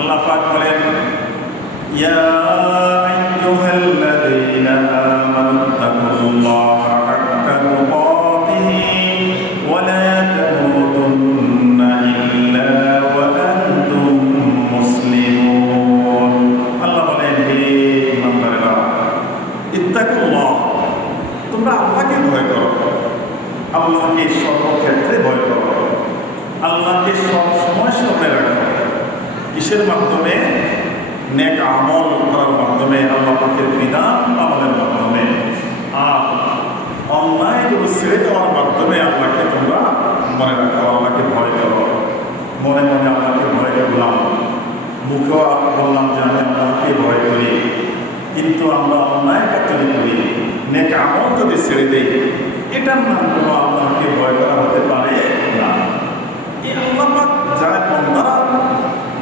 আল্লাহ পাক বলেন, ইয়া আইয়ুহাল্লাযীনা আমানু তাকুল্লাহা হাক্কা তুকাতিহি ওয়া লা তামুতুন্না ইল্লা ওয়া আনতুম মুসলিমুন। আল্লাহ বলেন, হে ঈমানদারেরা, ইত্তাকুল্লাহ, তোমরা আল্লাহকে ভয় করো, আল্লাহকে সর্বক্ষেত্রে ভয় করো, আল্লাহকে সব সময় সামনে রাখো। কিসের মাধ্যমে? নেক আমল করার মাধ্যমে, আল্লাহ পাকের বিধান পালনের মাধ্যমে, আর অন্যায়গুলো ছেড়ে দেওয়ার মাধ্যমে আল্লাহকে তোমরা মনে রাখো, আল্লাহকে ভয় করো। মনে মনে আল্লাহকে ভয় করলাম, মুখেও বললাম যে আমি আল্লাহকে ভয় করি, কিন্তু আমরা অন্যায় কাজটি করি, নেক আমল যদি ছেড়ে দেই, এটার নাম কোনো আল্লাহকে ভয় করা হতে পারে না। এই আল্লাহ পাক যারা বান্দারা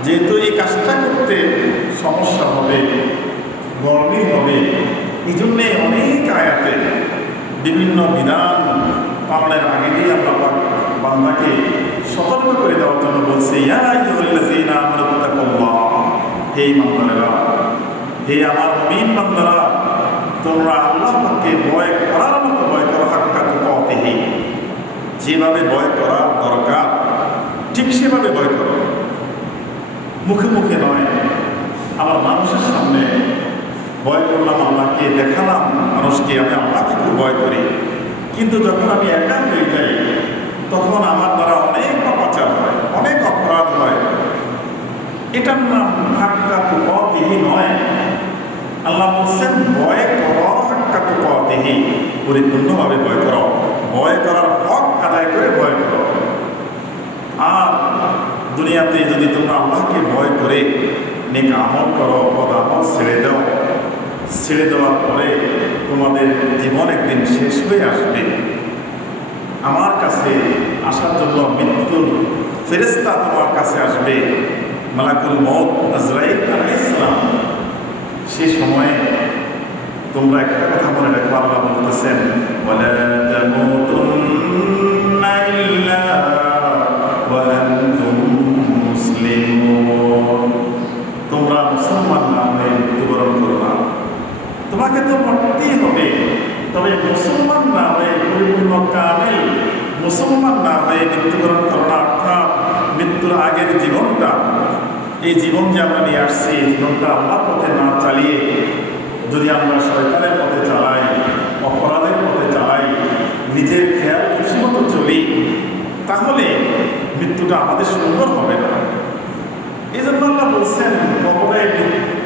যেহেতু এই কাজটা করতে সমস্যা হবে, গরমিল হবে, এই জন্যে অনেক আয়াতে বিভিন্ন বিধান পালনের আগে দিয়ে আল্লাহ পাক বান্দাকে সতর্ক করে দেওয়ার জন্য বলছে, ইয়া আইয়ুহাল্লাযীনা আমানু তাকুল্লাহ, হে ঈমানদারেরা, হে আমার মুমিন বান্দারা, তোমরা আল্লাহ পাককে ভয় করার মতো ভয় করো, হাক্কা তুকাতিহি, যেভাবে ভয় করা দরকার ঠিক সেভাবে ভয় করো, মুখে মুখে নয়। আবার মানুষের সামনে ভয় করলাম, আল্লাহকে দেখালাম মানুষকে আমি আল্লাহকে খুব ভয় করি, কিন্তু যখন আমি একা হয়ে যাই তখন আমার দ্বারা অনেক পাপাচার হয়, অনেক অপরাধ হয়। এটার নাম হাক্কা তুকাতিহি নয়। আল্লাহ বলছেন, ভয় করো, হাক্কা তুকাতিহি, পরিপূর্ণভাবে ভয় করো, ভয় করার হক আদায় করে ভয় করো। আর দুনিয়াতে যদি তোমরা আল্লাহকে ভয় করে নেক আমল করো, বদ আমল ছেড়ে দাও, ছেড়ে দেওয়ার পরে তোমাদের জীবন একদিন শেষ হয়ে আসবে। আমার কাছে আসার জন্য মৃত্যুর ফেরেশতা তোমার কাছে আসবে, মালাকুল মউত আজরাইল আলাইহিস সালাম। সে সময়ে তোমরা একটা কথা মনে রাখো, আল্লাহ বলতেছেন, ওয়ালা তামুতুন্না ইল্লা ওয়া আনতুম মুসলিমুন, তোমরা মুসলমান না হয়ে মৃত্যুবরণ করো না। তোমাকে তো মরতেই হবে, তবে মুসলমান না হয়ে, পরিপূর্ণ কামিল মুসলমান না হয়ে মৃত্যুবরণ করো না। অর্থাৎ মৃত্যুর আগের জীবনটা, এই জীবন যে আমরা নিয়ে আসছি, জীবনটা আল্লাহর পথে না চালিয়ে যদি আমরা শয়তানের পথে চালাই, অপরাধের পথে চালাই, নিজের খেয়াল খুশি মতো চলি, তাহলে মৃত্যুটা আমাদের সুন্দর হবে না। এই জন্য আল্লাহ বলছেন, কবরে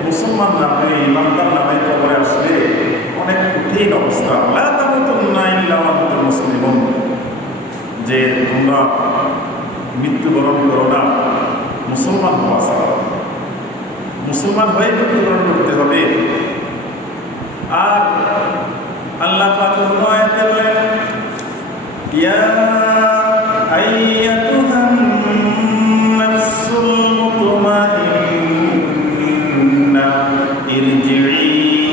মুসলমান না হয়ে, ইমানদার না হয়ে কবরে আসলে অনেক কঠিন অবস্থা। লা তামুতুন্না ইল্লা ওয়া আনতুম মুসলিমুন, যে তোমরা মৃত্যুবরণ করো না মুসলমান হওয়া ছাড়া। মুসলমান হয়ে মৃত্যুবরণ করতে হবে। আর আল্লাহ পাক আয়াতে বলেন, ইয়া আইয়াতুহান নাফসুল মুতমাইন্না ইরজিই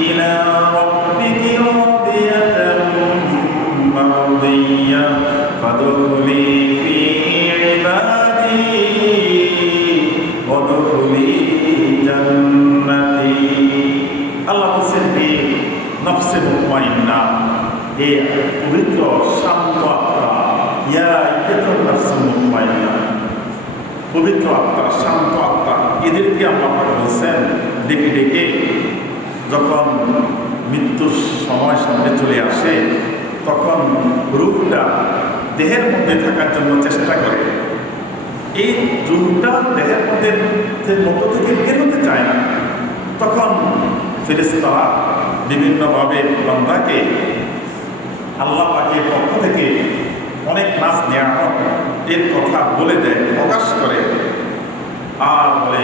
ইলা রাব্বিকি রাদিয়াতাম মারদিয়্যা ফাদখুলি ফি ইবাদি ওয়াদখুলি জান্নাতি। আল্লাহ বলছেন, হে নফসে মুতমাইন্না, হে পবিত্র শান্ত আত্মা, ইয়া আইয়াতুন নাফসুল মুতমাইন্না, পবিত্র আত্মা, শান্ত আত্মা, এদেরকে আল্লাহ বলছেন ডেকে ডেকে যখন মৃত্যুর সময় সামনে চলে আসে, তখন রূহটা দেহের মধ্যে থাকার জন্য চেষ্টা করে। এই রূহটা দেহের মধ্যে থেকে বের হতে চায় না। তখন ফেরেশতারা বিভিন্নভাবে বান্দাকে আল্লাহ পাকের পক্ষ থেকে অনেক নাজ নিয়ামত এর কথা বলে দেয়, প্রকাশ করে, আর বলে,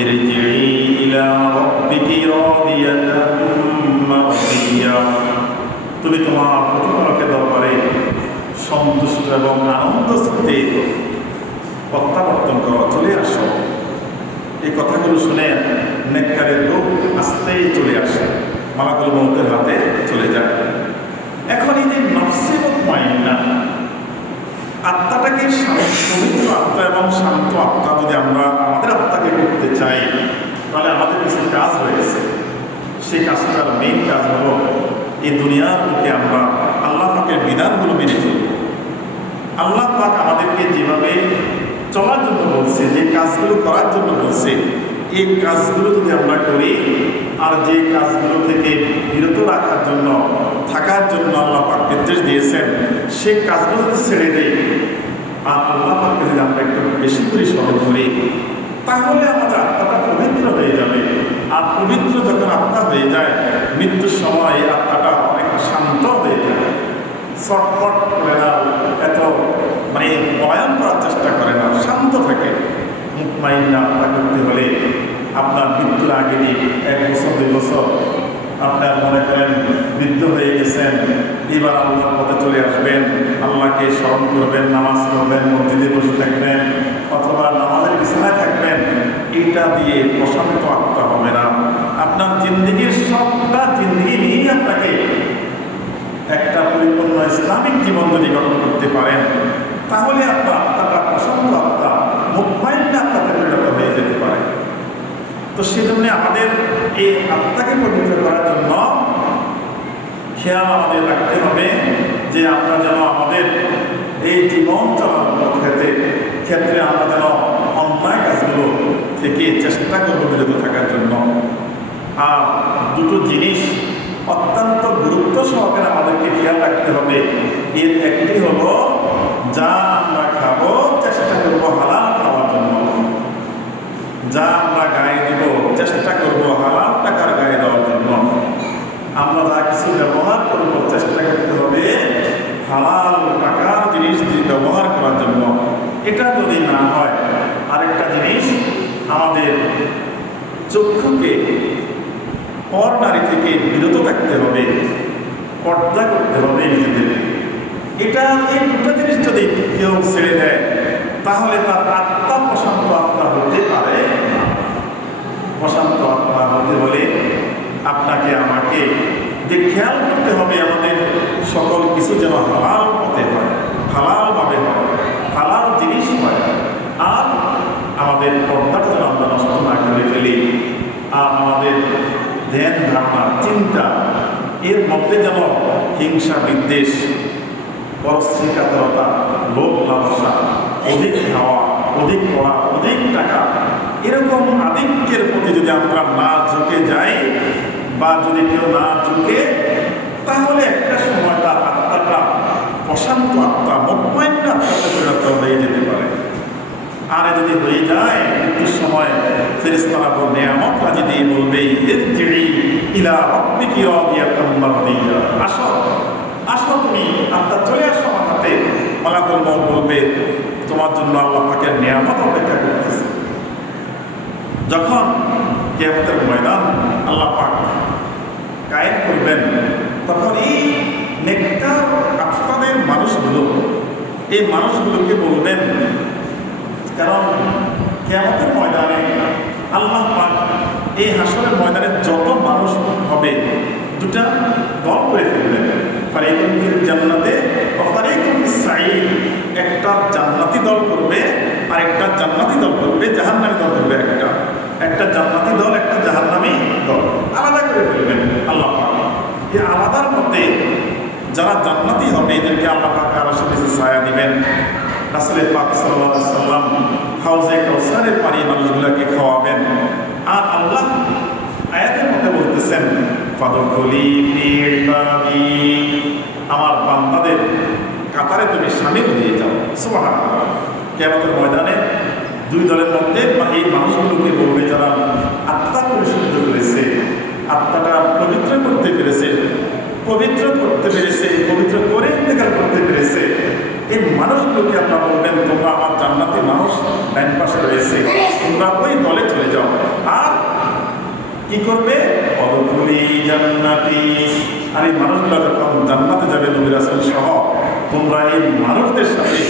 ইরজিই ইলা রাব্বিকি রাদিয়াতাম মারদিয়্যা, তুমি তোমার প্রতিপালকের দরবারে সন্তুষ্ট এবং আনন্দ চিত্তে প্রত্যাবর্তন করো, চলে আসো। এই কথাগুলো শুনে নেককারের লোক আস্তেই চলে আসে, মালাকুল মউতের হাতে চলে যায়। এখন এই যে নফসে মুতমাইন্না আত্মাটাকে পবিত্র আত্মা এবং শান্ত আত্মা যদি আমরা আমাদের আত্মাকে করতে চাই, সেই কাজটার মেইন কাজ হলো এই দুনিয়ার মুখে আমরা আল্লাহ পাকের বিধানগুলো মেনে চলব। আল্লাহ পাক আমাদেরকে যেভাবে চলার জন্য বলছে, যে কাজগুলো করার জন্য বলছে, এই কাজগুলো যদি আমরা করি, আর যে কাজগুলো থেকে বিরত রাখার জন্য থাকার জন্য আল্লাহ পাক নির্দেশ দিয়েছেন, সেই কাজগুলো যদি ছেড়ে দেয় আর আল্লাহ পাককে যদি আমরা একটু বেশি করে স্মরণ করি, তাহলে আমাদের আত্মাটা পবিত্র হয়ে যাবে। আর পবিত্র যখন আত্মা হয়ে যায়, মৃত্যুর সময় এই আত্মাটা অনেক শান্ত হয়ে যায়, চটপট করে না, এত পলায়ন করার চেষ্টা করে না, শান্ত থাকে। মুতমাইন্না আত্মা করতে হলে আপনার মৃত্যুর আগে 1 বছর 2 বছর আপনার মনে করেন বৃদ্ধ হয়ে গেছেন, এবার আল্লাহর পথে চলে আসবেন, আল্লাহকে স্মরণ করবেন, নামাজ পড়বেন, মসজিদে বসে থাকবেন অথবা নামাজের বিছানায় থাকবেন, এটা দিয়ে প্রশান্ত আত্মা হবে না। আপনার জিন্দগির সবটা জিন্দগি নিয়েই আপনাকে একটা পরিপূর্ণ ইসলামিক জীবন যদি গঠন করতে পারেন, তাহলে আপনার আত্মাটা প্রশান্ত আত্মা, মুতমাইন্না আত্মাতে পরিণত হয়ে যেতে পারে। তো সেজন্য আমাদের এই আত্মাকে পবিত্র করার জন্য খেয়াল আমাদের রাখতে হবে যে আমরা যেন আমাদের এই জীবন চালানোর ক্ষেত্রে আমরা যেন অন্যায় কাজগুলো থেকে চেষ্টা করবো বিরত থাকার জন্য। আর দুটো জিনিস অত্যন্ত গুরুত্ব সহকারে আমাদেরকে খেয়াল রাখতে হবে। এর একটি হলো, যা আমরা খাবো চেষ্টা করবো হালাল খাওয়ার জন্য, যা আমরা গায়ে দিব চেষ্টা করবো হালাল টাকার গায়ে দেওয়ার জন্য, আমরা যা কিছু ব্যবহার করবো চেষ্টা করতে হবে হালাল টাকার জিনিস দিয়ে ব্যবহার করার জন্য। এটা যদি না হয়, আরেকটা জিনিস, আমাদের চক্ষুকে পর নারী থেকে বিরত থাকতে হবে, পর্দা করতে হবে নিজেদের। এটা এই দুটো জিনিস যদি কেউ ছেড়ে দেয়, তাহলে তার আত্মা প্রশান্ত আত্মা হতে পারে। প্রশান্ত আত্মা হতে হলে আপনাকে আমাকে যে খেয়াল করতে হবে, আমাদের সকল কিছু যেন হালাল পথে হয়, হালালভাবে হয়, হালাল জিনিস হয়। আর আমাদের পর্দাটা যেন আমরা নষ্ট না করে ফেলি, আর আমাদের ধ্যান ধারণা চিন্তা এর মধ্যে যেন হিংসা বিদ্বেষ, পরশ্রীকাতরতা, লোভ লালসা, অধিক খাওয়া, অধিক পড়া, অধিক টাকা, এরকম আধিক্যের প্রতি যদি আমরা না ঝুঁকে যাই, বা যদি কেউ না ঝুঁকে, তাহলে একটা সময় তার আত্মাটা প্রশান্ত আত্মা, মুতমাইন্না আত্মাতে পরিণত হয়ে যেতে পারে। আর যদি হয়ে যায়, মৃত্যুর সময় ফেরেশতারা নেয়ামত রাজি দিয়ে বলবে, ইরজিই ইলা রাব্বিকি রাদিয়াতাম মারদিয়া, আসো আসো, তুমি আত্মা চলে আসো আমার হাতে। মালাকুল মউত বলবে, তোমার জন্য আল্লাহ পাকের নেয়ামত অপেক্ষা করতেছে। যখন কিয়ামতের ময়দান আল্লাহ পাক কায়েম করবেন, তখন এই নেককার আত্মাদের মানুষগুলো, এই মানুষগুলোকে বলবেন, কারণ কিয়ামতের ময়দানে আল্লাহ পাক এই হাসরের ময়দানে যত মানুষ হবে, দুটা দল করে ফেলবেন, ফারিকুন ফিল জান্নাতে ওয়া ফারিকুন ফিস সাঈদ। একটা জান্নাতি দল করবে আর একটা জান্নাতি দল করবে, জাহান্নামী দল করবে। একটা জান্নাতি দল, একটা জাহান্নামী দল, আলাদা করে ফেলবেন আল্লাহ পাক। এই আলাদার মধ্যে যারা জান্নাতি হবে, এদেরকে আল্লাহ পাক আরশের নিচে ছায়া দিবেন। রাসূল পাক সাল্লাল্লাহু আলাইহি সাল্লাম হাউজে কাউসারের পানি মানুষগুলোকে খাওয়াবেন। আর আল্লাহ আয়াতের মধ্যে বলতেছেন, ফাদখুলি ফি ইবাদি, আমার বান্দাদের কাতারে তুমি শামিল হয়ে যাও। সুবহানাল্লাহ। কিয়ামতের ময়দানে দুই দলের মধ্যে এই মানুষগুলোকে বলবে, যারা আত্মা পরিশুদ্ধ করেছে, আত্মাটা পবিত্র করতে পেরেছে, পবিত্র করে ইন্তেকাল করতে পেরেছে, এই মানুষগুলোকে আপনারা বলবেন, তোমরা আমার জান্নাতি মানুষ ডাইন পাশে রয়েছে, তোমরা ওই দলে চলে যাও। আর কি করবে? অদখুলি জান্নাতি। আর এই মানুষগুলো যখন জান্নাতে যাবে নবী রাসূল সহ, তোমরা এই মানুষদের সাথে,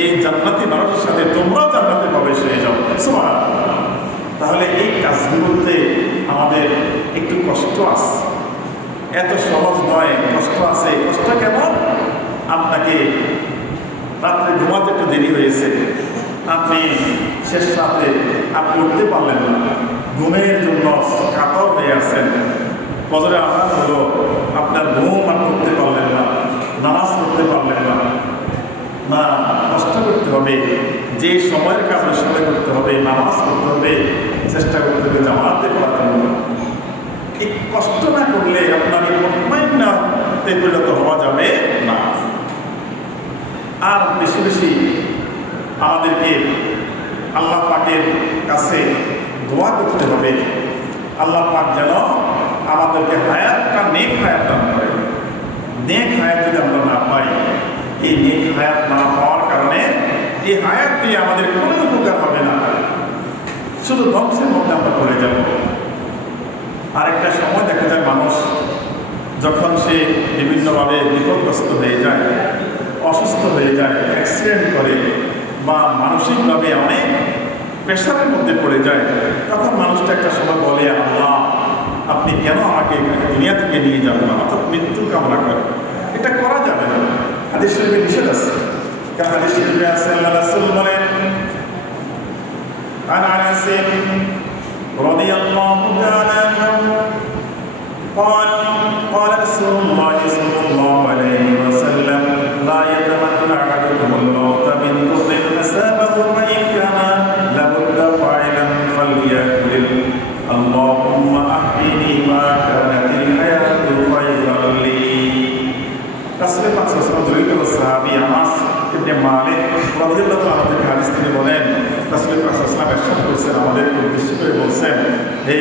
এই জান্নাতি মানুষের সাথে তোমরাও জান্নাতে প্রবেশ হয়ে যাও। সুবহানাল্লাহ। তাহলে এই কাজগুলোতে আমাদের একটু কষ্ট আছে, এত সহজ নয়, কষ্ট আছে। কষ্ট কেমন? আপনাকে রাত্রে ঘুমাতে একটু দেরি হয়েছে, আপনি শেষ রাতে আপনি উঠতে পারলেন না, ঘুমের জন্য কাতর হয়ে আছেন, ফজরের আজান হলো, আপনার ঘুম আর করতে পারলেন না, নামাজ পড়তে পারলেন না, না কষ্ট করতে হবে, যে সময়ের কাজ ওই সময় করতে হবে, নামাজ পড়তে হবে, চেষ্টা করতে হবে জামাতে করার জন্য। এই কষ্ট না করলে আপনার মুতমাইন্নাতে পরিণত হওয়া যাবে না। আর বেশি বেশি আমাদেরকে আল্লাহ পাকের কাছে দোয়া করতে হবে, আল্লাহ পাক যেন আমাদেরকে হায়াতটা নেক হায়াত দান করে। নেক হায়াত যদি আমরা না পাই, এই নেক হায়াত না পাওয়ার কারণে এই হায়াত দিয়ে আমাদের কোনো উপকার হবে না, শুধু ধ্বংসের মধ্যে আমরা পড়ে যাব। আরেকটা সময় দেখা যায় মানুষ যখন সে বিভিন্নভাবে বিপদগ্রস্ত হয়ে যায়, অসুস্থ হয়ে যায়, অ্যাক্সিডেন্ট করে বা মানসিকভাবে অনেক প্রেশারের মধ্যে পড়ে যায়, তখন মানুষটা একটা সময় বলে, আল্লাহ আপনি কেন আমাকে দুনিয়া থেকে নিয়ে যাবেন না, অর্থাৎ মৃত্যু কামনা করে। এটা করা যাবে না, হাদিস শরীফে নিষেধ আছে। কারণ হাদিস শরীফে আছে আল্লাহ রাসূল বলেন, عن أنس رضي الله تعالى عنه قال قال رسول الله صلى الله عليه وسلم لا يتمنى أحدكم الموت من ضر أصابه فإن كان لابد فاعلا فليقل اللهم أحيني ما كانت الحياة خيرا لي। রাসূল পাক সাল্লাল্লাহু আলাইহি ওয়াসাল্লাম জলিল সাহাবী আনাস ইবনে মালিক রাদিয়াল্লাহু তাআলা থেকে হাদিস তিনি বলেন, রাসূল পাক সাল্লাল্লাহু আলাইহি ওয়াসাল্লাম ইরশাদ করেছেন, আমাদের উদ্দেশ্য করে বলছেন, হে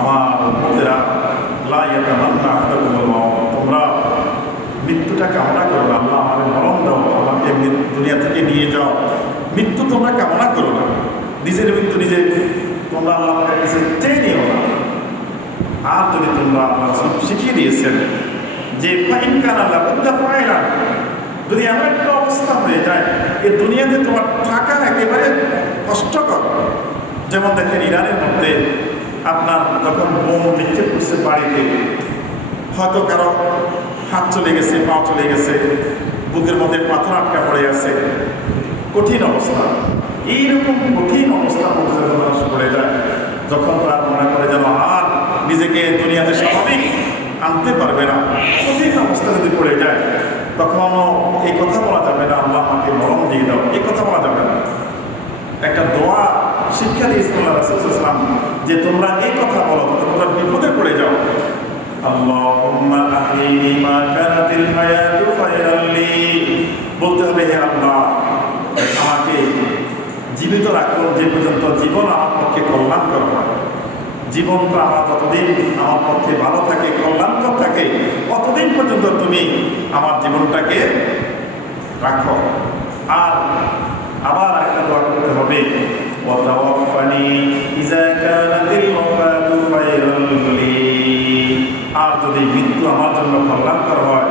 আমার উম্মতেরা, লা ইয়াতামান্না আহাদুকুমুল মাউত, তোমরা মৃত্যুটা কামনা করো না, আল্লাহ আমাকে মরণ দাও, আমাকে দুনিয়া থেকে নিয়ে যাও, মৃত্যু তোমরা কামনা করো না। নিজের মৃত্যু নিজে তোমরা আল্লাহ পাকের কাছে চেয়ে নিও না। আর যদি তোমরা আল্লাহ শিখিয়ে দিয়েছেন যে যদি এমন একটা অবস্থা হয়ে যায় এই দুনিয়াতে তোমার থাকা একেবারে কষ্টকর, যেমন দেখেন ইরানের মধ্যে আপনার যখন বোম নিক্ষেপ করছে বাড়িতে, হয়তো কারো হাত চলে গেছে, পা চলে গেছে, বুকের মধ্যে পাথর আটকা পড়ে আছে, কঠিন অবস্থা। এইরকম কঠিন অবস্থার মধ্যে যখন মানুষ পড়ে যায়, যখন তার মনে করে যেন আর নিজেকে দুনিয়াতে স্বাভাবিক আনতে পারবে না, কঠিন অবস্থা যদি পড়ে যায়, তখনও এই কথা বলা যাবে না আল্লাহ আমাকে মরণ দিয়ে দাও, এই কথা বলা যাবে না। একটা দোয়া শিক্ষা দিয়েছেন আল্লাহ রাসূল সাল্লাল্লাহু আলাইহি ওয়াসাল্লাম যে তোমরা এই কথা বলো, তোমরা বিপদে পড়ে যাও, আল্লাহুম্মা আহইনি মা কানাতিল হায়াতু খায়রান লি, বলতে হবে হে আল্লাহ আমাকে জীবিত রাখুন যে পর্যন্ত জীবন আমার পক্ষে কল্যাণকর হয়। জীবনটা আমার যতদিন আমার পক্ষে ভালো থাকে, কল্যাণকর থাকে, ততদিন পর্যন্ত তুমি আমার জীবনটাকে রাখো। আর আবার একটা দোয়া করতে হবে, ওয়াতাওয়াফানি ইযা কানাতিল ওয়াফাতু খায়রান লি, আর যদি মৃত্যু আমার জন্য কল্যাণকর হয়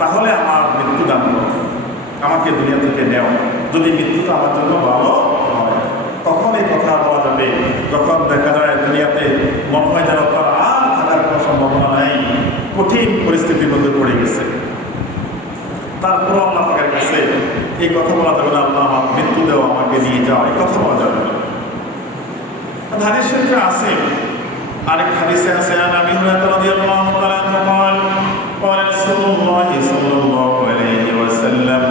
তাহলে আমার মৃত্যু দান করো, আমাকে দুনিয়া থেকে নেও। যদি মৃত্যুটা আমার জন্য ভালো হয় তখন এই কথা বলা যাবে। যখন দেখা যায় দুনিয়াতে মনে হয় যেন তার আর থাকার কোনো সম্ভাবনা নেই, কঠিন পরিস্থিতির মধ্যে পড়ে গেছে, তারপর আল্লাহ পাকের কাছে এই কথা বলা যাবে না, আল্লাহ আমার মৃত্যু দেও, আমাকে নিয়ে যাও, এই কথা বলা যাবে না। হাদিস শরীফে আছে, আরেক হাদিসে আছে, নবী রাদিয়াল্লাহু তাআলা قال قال رسول الله صلى الله عليه وسلم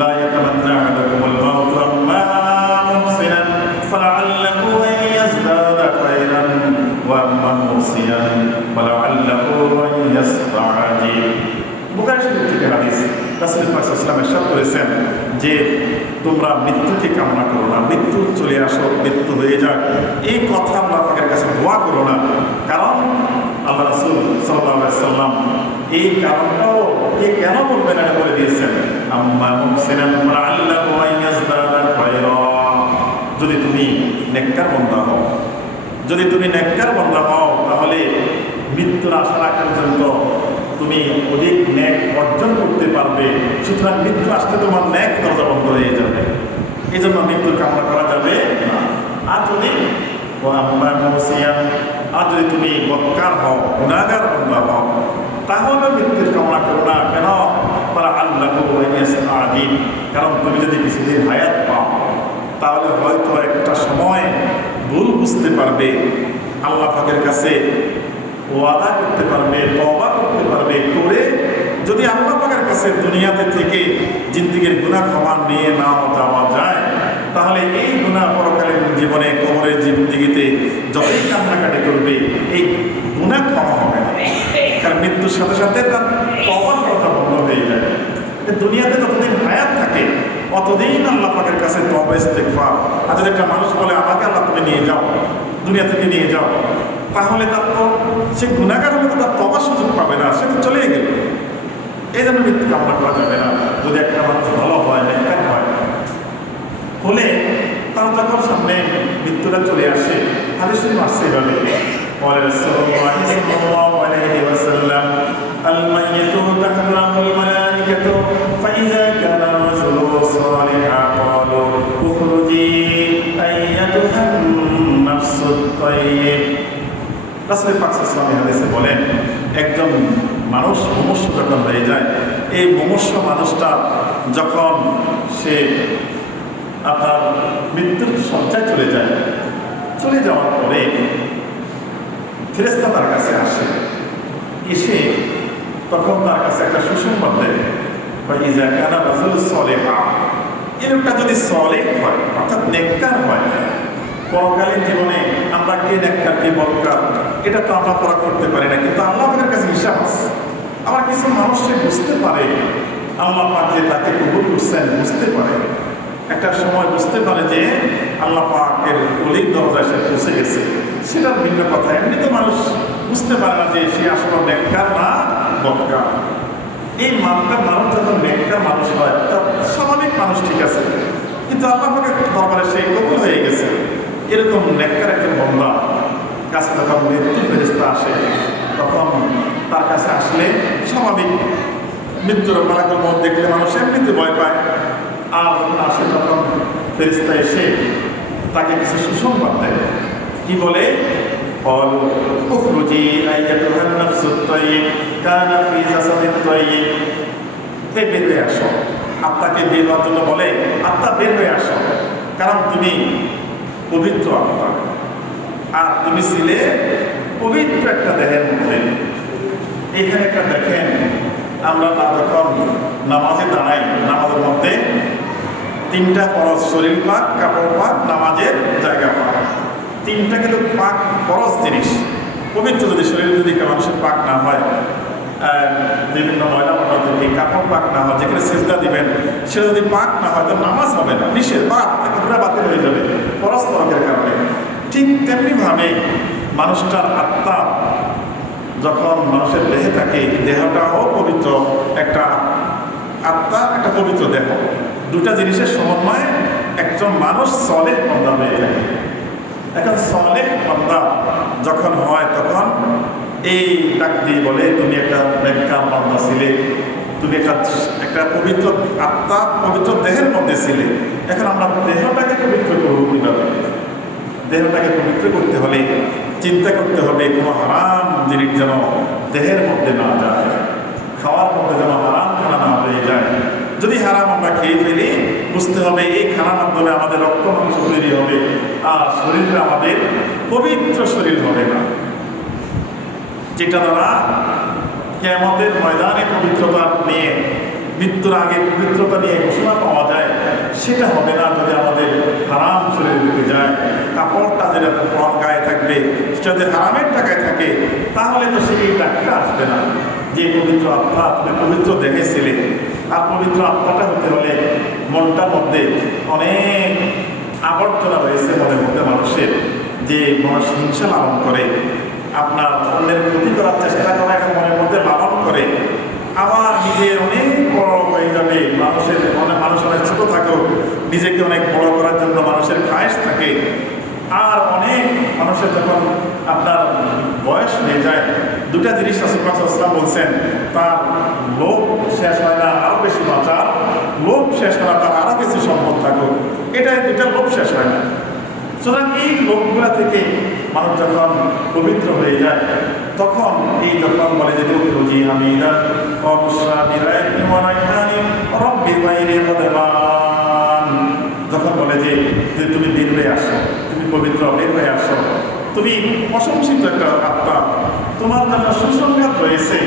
لا يتمنى أحدكم الموت أما محسنا فلعله أن يزداد خيرا وأما محسنا فلعله أن يستعجل। বুখারী শরীফ থেকে হাদিস, রাসূল পাক সাল্লাল্লাহু আলাইহি ওয়াসাল্লাম ইরশাদ করেছেন যে তোমরা মৃত্যুকে কামনা করো না, মৃত্যু চলে আসো, মৃত্যু হয়ে যাক, এই কথা আল্লাহ পাকের কাছে দোয়া করো না। কারণ আল্লাহ রাসূল সাল্লাল্লাহু আলাইহি ওয়াসাল্লাম এই কারণটাও কেন বলবেন এটা বলে দিয়েছেন, আম্মা মুহসিনান ফাআল্লাহু আন ইয়াজদাদা খায়রা, যদি তুমি নেককার বান্দা হও, যদি তুমি নেককার বান্দা হও তাহলে মৃত্যুর আসার আগ পর্যন্ত তুমি অধিক নেক অর্জন করতে পারবে। সুতরাং মৃত্যু আসতে তোমার নেক দরজা বন্ধ হয়ে যাবে, এই জন্য মৃত্যুর কামনা করা যাবে না। আর যদি আর যদি তুমি বদকার হও, গুনাহগার বান্দা হও, তাহলে মৃত্যুর কামনা করো না। কেন? তারা আল্লাহু ইয়াস্তাজিল, কারণ তুমি যদি কিছুদিন হায়াত পাও তাহলে হয়তো একটা সময় ভুল বুঝতে পারবে, আল্লাহ পাকের কাছে ওয়াদা করতে পারবে, তওবা করতে পারবে, করে যদি আল্লাহ পাকের কাছে দুনিয়াতে থেকে জিন্দেগীর গুনাহ ক্ষমা নিয়ে নাও যাওয়া যায়, তাহলে এই গুনাহ পরকালীন জীবনে কবরের জিন্দেগীতে যতই কান্নাকাটি করবে এই গুনাহ ক্ষমা হবে না। কারণ মৃত্যুর সাথে সাথে তার তওবার কথা বন্ধ হয়ে যায়। দুনিয়াতে যতদিন হায়াত থাকে অতদিন আল্লাহ পাকের কাছে তওবা ইস্তেগফার। আর যদি একটা মানুষ বলে আমাকে আল্লাহ তুমি নিয়ে যাও, দুনিয়া থেকে নিয়ে যাও, তাহলে তার তো সে গুনাহগার হলে তো তার তওবার সুযোগ পাবে না, সে তো চলেই গেল। এই জন্য মৃত্যু কামনা করা যাবে না। যদি একটা মানুষ ভালো হয়, নেককার হয়, হলে তার যখন সামনে মৃত্যুটা চলে আসে, হাদিস শরীফ আসছে এইভাবে, قال رسول الله صلى الله عليه وسلم الميت تحضره الملائكة فإذا كان الرجل صالحا قالوا اخرجي أيتها النفس الطيب। রাসূল পাক সাল্লাল্লাহু আলাইহি হাদিসে বলেন, একজন মানুষ মুমূর্ষু যখন হয়ে যায়, এই মুমূর্ষু মানুষটা যখন সে আপনার মৃত্যুর শয্যায় চলে যায়, চলে যাওয়ার পরে ফেরেশতা তার কাছে আসে, এসে তখন তার কাছে একটা সুসংবাদ দেয়, ইযা কানা রাজুলুন সালিহা, এই লোকটা যদি সলিহ হয় অর্থাৎ নেককার হয়, পরকালীন জীবনে আমরা কে নেককার কে বদকার এটা তো আমরা পড়া করতে পারি না, কিন্তু আল্লাহ পাকের কাছে হিসাব আছে। আবার কিছু মানুষ সে বুঝতে পারে আল্লাহ পাক যে তাকে কবুল করছেন, বুঝতে পারে একটা সময় বুঝতে পারে যে আল্লাহ পাকের ওলির দরজায় সে পৌঁছে গেছে, সেটার ভিন্ন কথা। এমনি তো মানুষ বুঝতে পারে না যে সে আসলে নেককার না বদকার। এই মানটা মানুষ যখন নেককার মানুষ হয়, তার স্বাভাবিক মানুষ ঠিক আছে, কিন্তু আল্লাহ পাকের দরবারে সে কবুল হয়ে গেছে, এরকম নেককার একজন বান্দা কাছে যখন মৃত্যুর ফেরেশতা আসে, তখন তার কাছে আসলে স্বাভাবিক মৃত্যুর মালাকুল মউত দেখলে মানুষ এমনিতে ভয় পায়। আর যখন আসে তখন ফেরেশতা এসে তাকে কিছু সুসংবাদ দেয়। কি বলে? উখরুজি আইয়াতুহান নাফসুত তাইয়্যিব কানা ফি জাসাদিত তাইয়্যিব, বের হয়ে আসো। আত্মাকে বের হওয়ার জন্য বলে, আত্মা বের হয়ে আসো, কারণ তুমি পবিত্র আত্মা, আর তুমি ছিলে পবিত্র একটা দেহের মধ্যে। এইখানে একটা দেখেন, আমরা যখন নামাজে দাঁড়াই, নামাজের মধ্যে তিনটা ফরজ, শরীর পাক, কাপড় পাক, নামাজের জায়গা পাক, তিনটা কিন্তু পাক ফরজ জিনিস। পবিত্র যদি শরীর যদি মানুষের পাক না হয়, বিভিন্ন ময়লা ময়লা থেকে কাপড় পাক না হয়, যেখানে সিজদা দিবেন সেটা যদি পাক না হয় তো নামাজ হবে না, নিষেধ, পাক পুরো বাতিল হয়ে যাবে ফরজ তরকের কারণে। ঠিক তেমনিভাবে মানুষটার আত্মা যখন মানুষের দেহে থাকে, দেহটাও পবিত্র, একটা আত্মা একটা পবিত্র দেহ, দুটা জিনিসের সমন্বয়ে একজন মানুষ সলেহ বান্দা হয়ে থাকে। এখন সলেহ বান্দা যখন হয় তখন এই ডাক দিয়ে বলে, তুমি একটা নেককার বান্দা ছিলে, তুমি একটা পবিত্র আত্মা পবিত্র দেহের মধ্যে ছিলে। এখন আমরা দেহটাকে পবিত্র করবো কীভাবে? দেহটাকে পবিত্র করতে হলে চিন্তা করতে হবে কোনো হারাম জিনিস যেন দেহের মধ্যে না যায়, খাওয়ার মধ্যে যেন হারাম খানা না হয়ে যায়। যদি হারাম আমরা খেয়ে ফেলি, বুঝতে হবে এই খানার মাধ্যমে আমাদের রক্ত মাংস তৈরি হবে, আর শরীরটা আমাদের পবিত্র শরীর হবে না, যেটা দ্বারা কিয়ামতের ময়দানে পবিত্রতা নিয়ে, মৃত্যুর আগে পবিত্রতা নিয়ে ঘোষণা পাওয়া যায়, সেটা হবে না যদি আমাদের হারাম শরীরে ঢুকে যায়। কাপড়টা যেটা গায়ে থাকবে সেটা যদি হারামের টাকায় থাকে, তাহলে তো সেই টাকাটা আসবে না। যে পবিত্র আত্মা, তুমি পবিত্র দেখেছিলে, আর পবিত্র আত্মাটা হতে হলে মনটার মধ্যে অনেক আবর্জনা রয়েছে মনের মধ্যে মানুষের, যে মানুষ হিংসা লালন করে, আপনার অন্যের ক্ষতি করার চেষ্টা করা একটা মনের মধ্যে লালন করে, আবার নিজের অনেক বড় হয়ে যাবে, মানুষের মানুষ অনেক ছোট থাকেও নিজেকে অনেক বড় করার জন্য মানুষের খায়েশ থাকে। আর অনেক মানুষের যখন আপনার বয়স হয়ে যায়, দুটা জিনিস রাসূলুল্লাহ সাল্লাল্লাহু আলাইহি ওয়াসাল্লাম বলছেন, তার লোভ শেষ হয় না, আরও বেশি বাঁচা, লোভ শেষ হয় না, তার আরও বেশি সম্পদ থাকুক, এটাই দুটা লোভ শেষ হয় না। সুতরাং এই লোকগুলা থেকে মানুষ যখন পবিত্র হয়ে যায়, তখন এই যখন বলে যে রুজি হামিদা অবসা বিরায় রব্বি বাইরে যখন বলে যে তুমি বের হয়ে আসো, তুমি পবিত্র বের হয়ে আসো, তুমি প্রশংসিত একটা আত্মা, তোমার জন্য সুসংবাদ রয়েছে,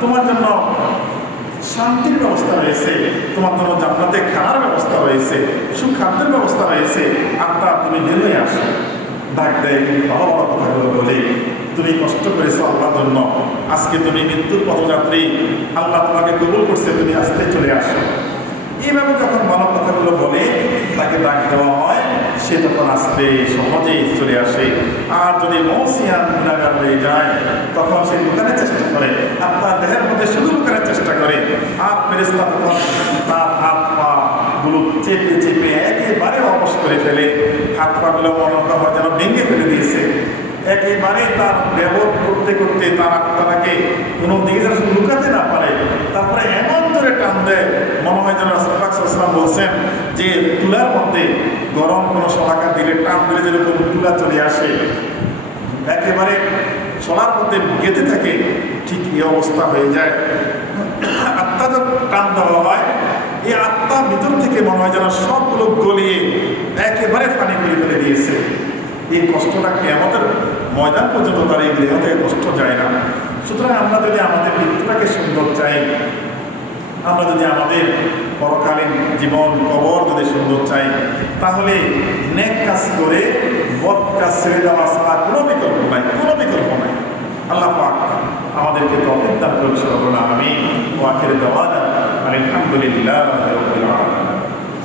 তোমার জন্য শান্তির ব্যবস্থা রয়েছে, তোমার জন্য জান্নাতে খাওয়ার ব্যবস্থা রয়েছে, সুখাদ্যের ব্যবস্থা রয়েছে। আত্মা তুমি বের হয়ে আসো। ডাক দেয় ভালো ভালো কথাগুলো বলে, তুমি কষ্ট করেছো আল্লাহর জন্য, আজকে তুমি মৃত্যুর পথযাত্রী, আল্লাহ তোমাকে কবুল করছে, তুমি আসতে চলে আসো। এইভাবে যখন ভালো কথাগুলো বলে তাকে ডাক দেওয়া হয়, সে তখন আসতে সহজেই চলে আসে। আর যদি মৌসিয়ান গুণাগার হয়ে যায় তখন সে লুকানোর চেষ্টা করে, আর তার দেহের মধ্যে শুধু লুকানোর চেষ্টা করে। আর ফেরেশতা তখন তার হাত পা গুলো চেপে চেপে একেবারে অবশ করে ফেলে। হাত পা গুলো মনে হয় যেন ভেঙে ফেলে দিয়েছে। একেবারে তার ব্যবহার করতে করতে তার আত্মাটাকে কোনো দিকে যেন লুকাতে না পারে, তারপরে এমন ধরে টান দেয় মনে হয় যেন রাসূলুল্লাহ সাল্লাল্লাহু আলাইহি ওয়াসাল্লাম বলছেন যে তুলার মধ্যে গরম কোনো শলাকা দিলে টান দিলে যেরকম তুলা চলে আসে, একেবারে শলার মধ্যে গেঁথে থাকে, ঠিক এই অবস্থা হয়ে যায়। আত্মা যখন টান দেওয়া হয়, এই আত্মার ভিতর থেকে মনে হয় যেন সবগুলো গলিয়ে একেবারে পানি করে ফেলে দিয়েছে। এই কষ্টটা কিয়ামতের ময়দান পর্যন্ত তার এই দেহ থেকে কষ্ট যায় না। সুতরাং আমরা যদি আমাদের মৃত্যুটাকে সুন্দর চাই, আমরা যদি আমাদের পরকালীন জীবন কবর যদি সুন্দর চাই, তাহলে নেক কাজ করে বদ কাজ ছেড়ে দেওয়া ছাড়া কোনো বিকল্প নাই, কোনো বিকল্প নাই। আল্লাহ পাক আমাদেরকে তৌফিক দান করুন। আমিন। ওয়া আখিরু দাওয়ানা আলহামদুলিল্লাহি রাব্বিল আলামিন।